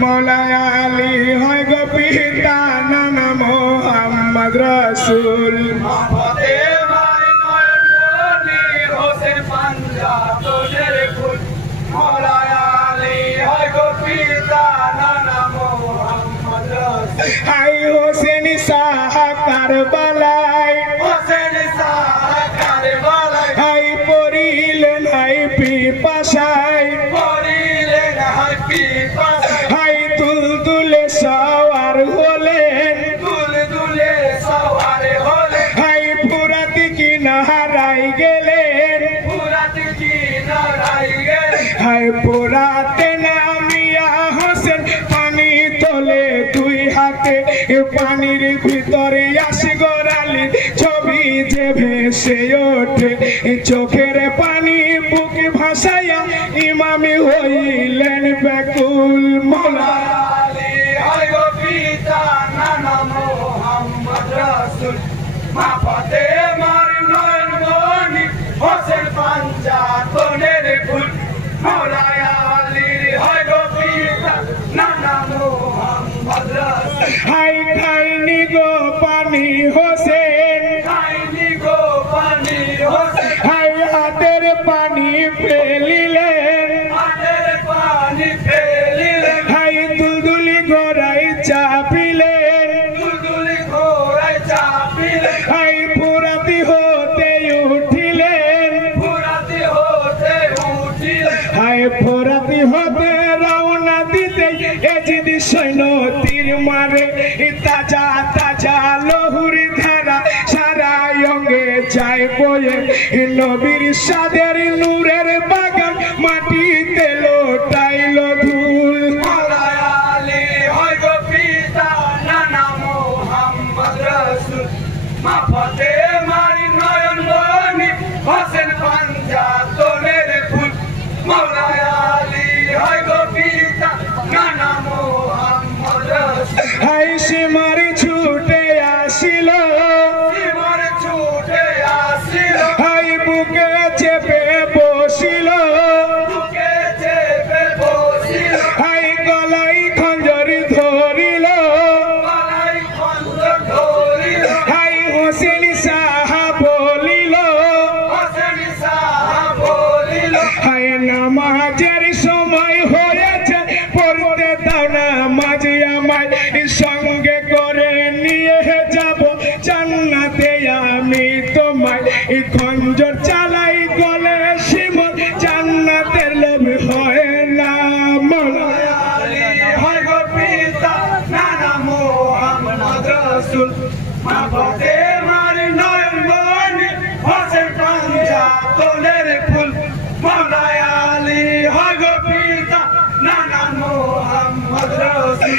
मौलाया अली है गो पिता नाना मोहम्मद रसूल हाय हुसैन शाह करबलाय हाय पड़िलेन हाय पिपासाय हाय दुलदुले सवार हलेन हाय फुरात किनाराय गेलेन हाय फुराते नामिया होसेन पानी तले दुई हाथे पानिर भितरे आशी गोराली छवि जे भेसे ओठे चोखेर पानी बुक भासाया इमामी हইলেন बेकुल मौला अली है गो पिता नाना मोहम्मद रसूल मा फातेमार नयन मणि होसेन पंजातনের ফুল मौला अली है गो पिता नाना मोहम्मद रसूल हाय खाइनी गो पानी होसेन हाय हाथेर पानी फेलिलेन हाय दुलदुली घोड़ाय चापिलेन हाय फुराती होते उठिलेन हाय फुराती होते रওনা দিতে এজিদ সৈন্য তীর মারে তাজা তাজা লহুর ধারা সারা অঙ্গে যায় বয়ে নবীর সাদের নূরের বাগান মাটিতে লোটাইল ধুল মৌলা আলী হয় গো পিতা নানা মোহাম্মদ রসুল মা ফাতেমার নয়ন মণি হোসেন পাঞ্জাতনের ফুল মৌলা আলী হয় গো পিতা নানা মোহাম্মদ রসুল হাই সীমার ছুটে আসিল হাই বুকে চেপে বসিল হাই গলায় খঞ্জর ধরিল হাই হোসেন শাহ বলিল হাই নামাজের সময় হয়েছে পড়তে দাও নামাজ আমায় সঙ্গে করে নিয়ে যাব জান্নাতে আমি তোমায় খঞ্জর চালাই গলে শিমল জান্নাতের লোভ হয় না মৌলা আলী হয় গো পিতা নানা মোহাম্মদ রসুল মা ফাতেমার নয়ন মণি হোসেন পাঞ্জাতনের ফুল মৌলা আলী হয় গো পিতা নানা মোহাম্মদ রসুল